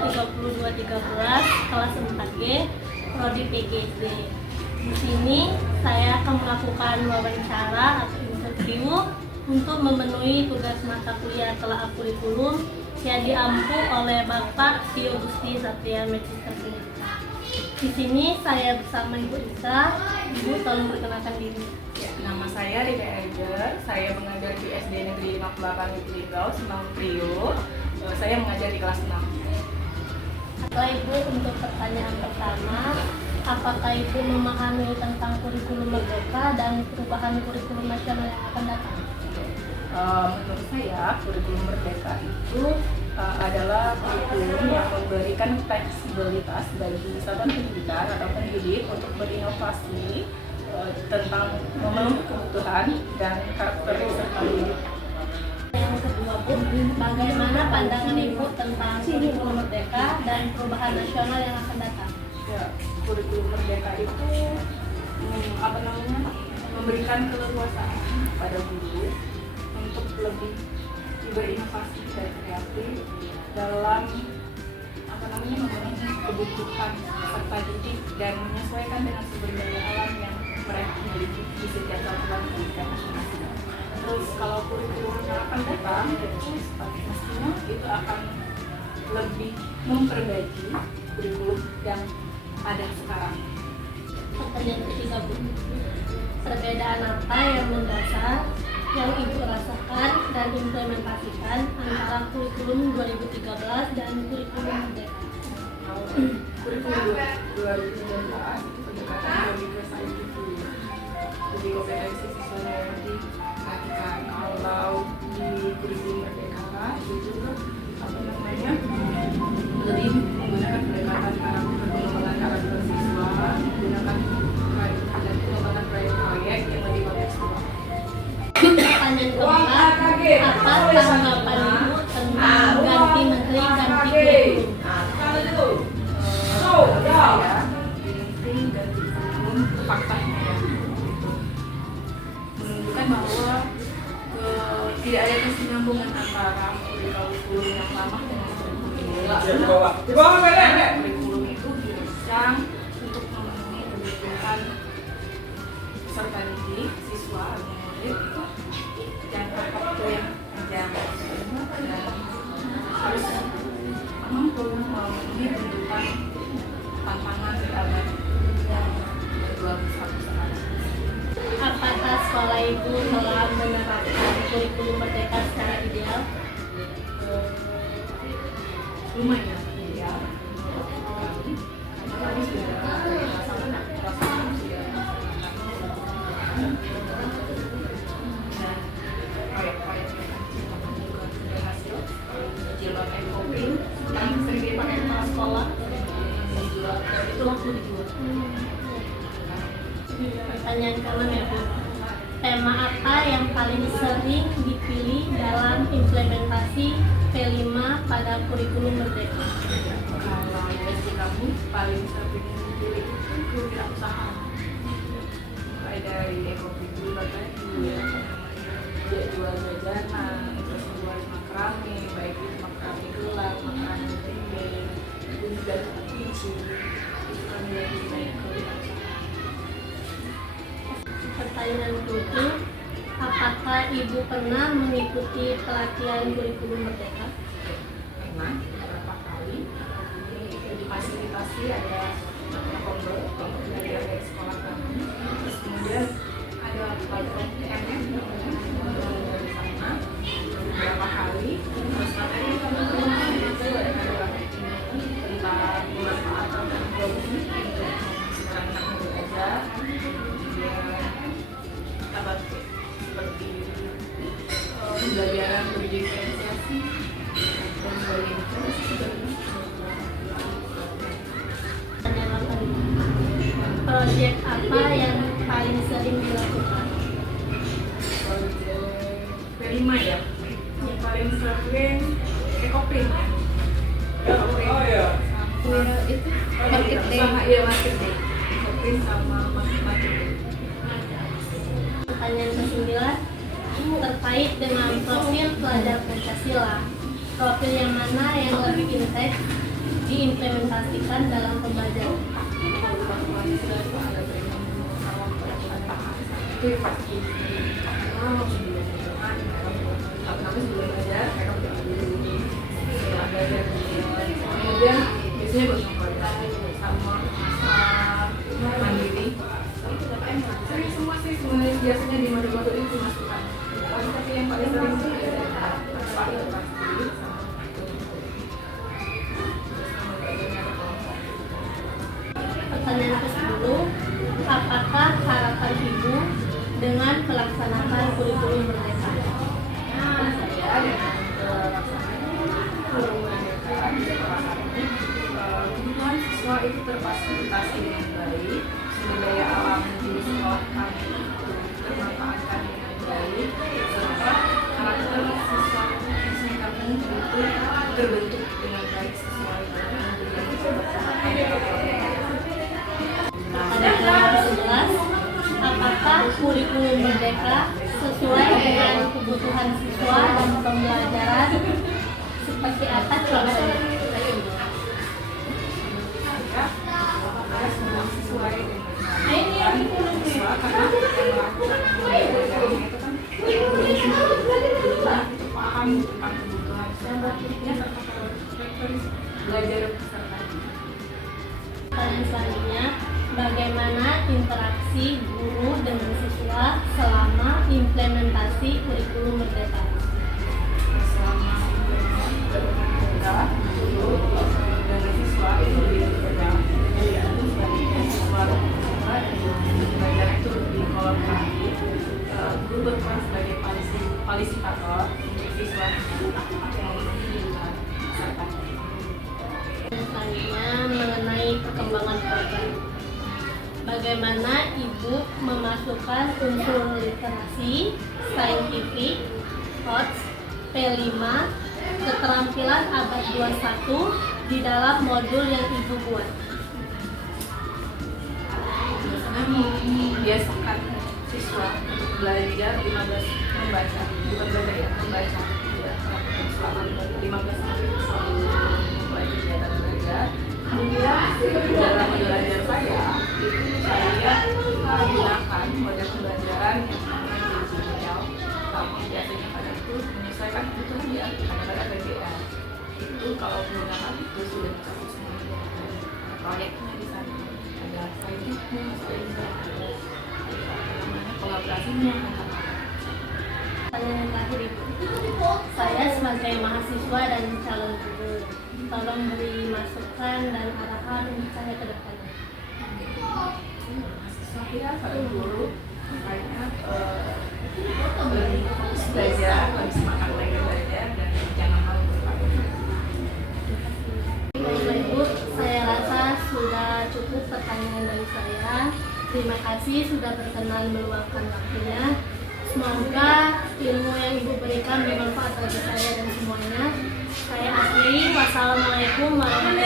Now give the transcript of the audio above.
3213 kelas 4G Prodi PGSD. Di sini saya akan melakukan wawancara atau interview untuk memenuhi tugas mata kuliah telah kurikulum yang diampu oleh Bapak Tio Gusti Satria Magister Pendidikan. Di sini saya bersama Ibu Isa. Ibu tolong perkenalkan diri. Ya, nama saya Rita Elger. Saya mengajar di SD Negeri 58 Witirigau, Semang Priok. Saya mengajar di kelas 6. Baiklah Ibu, untuk pertanyaan pertama, apakah Ibu memahami tentang kurikulum Merdeka dan perubahan kurikulum nasional yang akan datang? Menurut saya, kurikulum Merdeka itu adalah kurikulum yang memberikan fleksibilitas bagi satuan pendidikan atau pendidik untuk berinovasi tentang memenuhi kebutuhan dan karakter peserta didik. Yang kedua Bu, bagaimana pandangan Ibu tentang kurikulum Merdeka dan perubahan nasional yang akan datang? Ya, kurikulum Merdeka itu memberikan keleluasaan pada guru untuk lebih berinovasi dan kreatif dalam memenuhi kebutuhan peserta didik dan menyesuaikan dengan sumber daya alam yang mereka miliki di setiap satuan pendidikan masing-masing. Terus kalau kurikulum yang akan datang, pastinya itu akan lebih memperbaiki kurikulum yang ada sekarang. Pertanyaan ketiga Bu, perbedaan apa yang mendasar yang Ibu rasakan dan implementasikan antara kurikulum 2013 dan kurikulum Merdeka? Kurikulum 2013 itu pendekatan lebih ke scientific, jadi kompetensi siswanya yang diperhatikan. Kalau di kurikulum Merdeka itu lebih menggunakan pendekatan karakter pengembangan karakter siswa, menggunakan dan pengembangan proyek-proyek yang lebih kontekstual. Pertanyaan keempat, apa tanggapan Ibu tentang ganti menteri, ganti kurikulum? Faktanya menunjukkan bahwa tidak ada kesinambungan antara kurikulum yang lama dengan kurikulum itu dirancang untuk memenuhi kebutuhan peserta didik, siswa, murid, dan waktu yang panjang dan harus mampu memenuhi kebutuhan tantangan di abad yang ke-21 sekarang. Apakah sekolah Ibu telah menerapkan kurikulum Merdeka secara ideal? Lumayan ideal. Kami sudah melaksanakan proyek-proyek yang juga berhasil. Jilbab ekopring yang sering dipakai kepala sekolah dijual, itu laku dijual. Pertanyaan ke-6 ya Bu, tema apa yang paling sering dipilih dalam implementasi P5 pada kurikulum Merdeka? Kalau SD kami paling sering dipilih itu kewirausahaan, mulai dari ekopring dulu dia jual jajanan, terus jual makrame, baik itu makrame gelang, makrame tempe, juga kunci, itu kami lebih banyak kewirausahaan. Pertanyaan ke-7, apakah Ibu pernah mengikuti pelatihan kurikulum Merdeka? Pernah beberapa kali difasilitasi ada kompel untuk belajar dari sekolah kami, terus kemudian ada platform TMM dari sana beberapa kali, terus materi kami itu ada tentang pemanfaatan teknologi untuk anak belajar, seperti pembelajaran berdiferensiasi dan sebagainya. Proyek apa yang paling sering dilakukan? Proyek P5 ya, yang paling sering ekopring ya. Oh iya. Itu marketing. Iya, marketing. Ekopring sama marketing. Pertanyaan ke-9, terkait dengan profil pelajar Pancasila, profil yang mana yang lebih intens diimplementasikan dalam pembelajaran. Itu yang pasti. Tapi sebelum belajar, mereka berdoa dulu. Setelah belajar, kemudian biasanya gotong royong sama mandiri. Sering semua sih sebenarnya biasanya di modul-modul itu dimasukkan. Tapi yang paling sering itu pasti Pertanyaan ke-10, apakah harapan Ibu dengan pelaksanaan kurikulum merdeka? saya dengan kurikulum merdeka di sekolah kami, kebutuhan siswa itu terfasilitasi dengan baik, sumber daya alam di sekolah kami itu termanfaatkan dengan baik, serta karakter siswa kami itu terbentuk dengan baik sesuai dengan yang Pertanyaan ke-11, apakah kurikulum merdeka sesuai dengan kebutuhan siswa dan pembelajaran seperti apa contohnya? semua sesuai dengan siswa karena yang melakukan pembelajaran itu kan itu paham tentang kebutuhan selanjutnya belajar peserta. Pertanyaan selanjutnya, bagaimana interaksi guru dengan siswa selama implementasi kurikulum merdeka? Selama kita guru dengan siswa itu berbeda. Siswa belajar itu dikolaborasi. Guru berperan sebagai fasilitator untuk siswa yang membutuhkan peserta. Selanjutnya mengenai perkembangan program. Bagaimana Ibu memasukkan unsur literasi, saintifik, HOTS, P5, keterampilan abad 21 di dalam modul yang Ibu buat? Biasanya membiasakan siswa untuk belajar 15 membaca, bukan belajar ya, membaca ya, selama 15 menit mulai kegiatan belajar. Kemudian dalam belajar saya itu saya gunakan model pembelajaran yang namanya digital, tapi biasanya pada itu menyesuaikan kebutuhan dia pada PBA. Itu kalau menggunakan itu sudah dikasih semuanya proyeknya di sana, ada saintifnya, ada kolaborasinya. Pertanyaan terakhir Ibu, saya sebagai mahasiswa dan calon guru, tolong beri masukan dan arahan untuk saya ke depannya. Mahasiswa ya, calon guru, makanya lebih fokus belajar, lebih semangat lagi belajar dan jangan malu berpartisipasi. Baiklah Ibu, saya rasa sudah cukup pertanyaan dari saya. Terima kasih sudah berkenan meluangkan waktunya. Semoga ilmu yang Ibu berikan bermanfaat bagi saya dan semuanya. Saya akhiri. Wassalamualaikum warahmatullahi wabarakatuh.